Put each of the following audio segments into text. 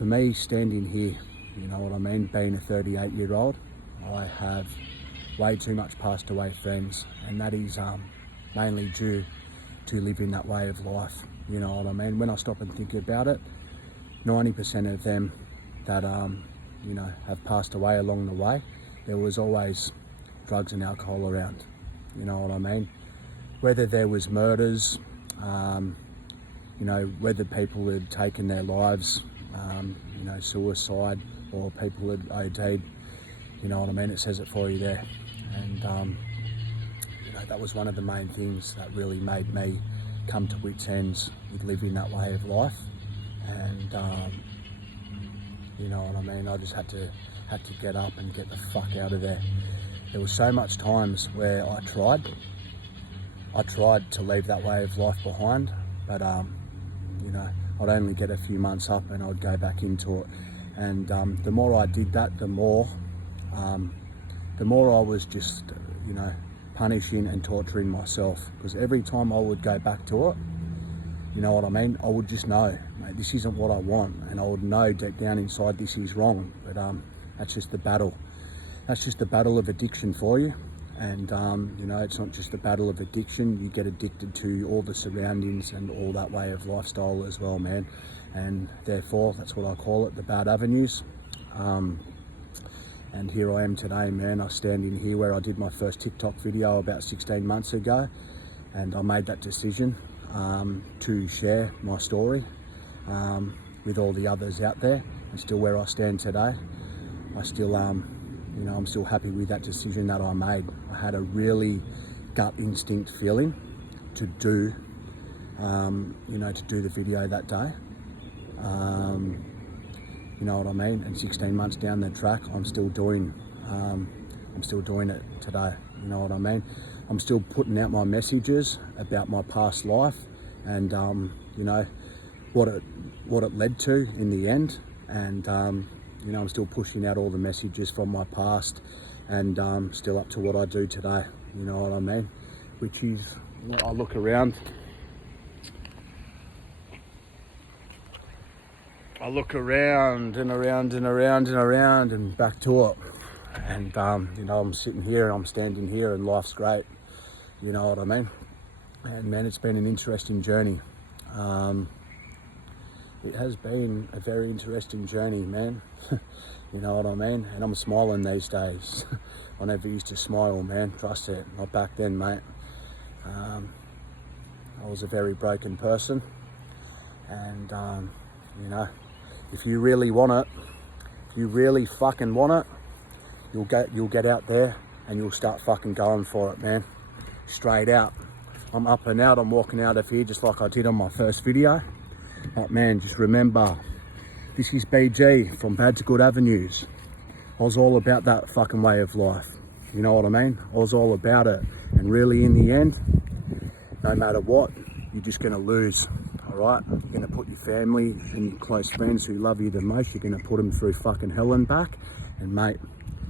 For me, standing here, you know what I mean, being a 38-year-old, I have way too much passed away friends, and that is mainly due to living that way of life. You know what I mean? When I stop and think about it, 90% of them that you know, have passed away along the way, there was always drugs and alcohol around. You know what I mean? Whether there was murders, you know, whether people had taken their lives, you know, suicide, or people had OD'd, you know what I mean? It says it for you there. And you know, that was one of the main things that really made me come to wit's ends with living that way of life. And you know what I mean? I just had to get up and get the fuck out of there. There was so much times where I tried to leave that way of life behind, but you know, I'd only get a few months up and I'd go back into it. And the more I did that, the more I was just, you know, punishing and torturing myself. Because every time I would go back to it, you know what I mean, I would just know, mate, this isn't what I want, and I would know deep down inside this is wrong. But that's just the battle. That's just the battle of addiction for you. And you know, it's not just the battle of addiction. You get addicted to all the surroundings and all that way of lifestyle as well, man. And therefore, that's what I call it, the bad avenues. And here I am today, man. I stand in here where I did my first TikTok video about 16 months ago, and I made that decision to share my story with all the others out there, and still where I stand today. I still you know, I'm still happy with that decision that I made. I had a really gut instinct feeling to do, you know, to do the video that day. You know what I mean? And 16 months down the track, I'm still doing it today. You know what I mean? I'm still putting out my messages about my past life, and you know, what it led to in the end. And you know, I'm still pushing out all the messages from my past, and still up to what I do today. You know what I mean? Which is, you know, I look around. I look around and around and around and around and back to it. And you know, I'm sitting here and I'm standing here, and life's great. You know what I mean? And man, it's been an interesting journey. It has been a very interesting journey, man. You know what I mean? And I'm smiling these days. I never used to smile, man. Trust it. Not back then, mate. I was a very broken person. And, you know, if you really want it, if you really fucking want it, you'll get out there and you'll start fucking going for it, man. Straight out. I'm up and out. I'm walking out of here just like I did on my first video. But man, just remember, this is BG from Bad to Good Avenues. I was all about that fucking way of life. You know what I mean? I was all about it. And really, in the end, no matter what, you're just going to lose. All right? You're going to put your family and your close friends who love you the most, you're going to put them through fucking hell and back. And mate,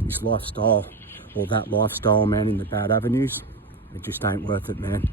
this lifestyle, or that lifestyle, man, in the bad avenues, it just ain't worth it, man.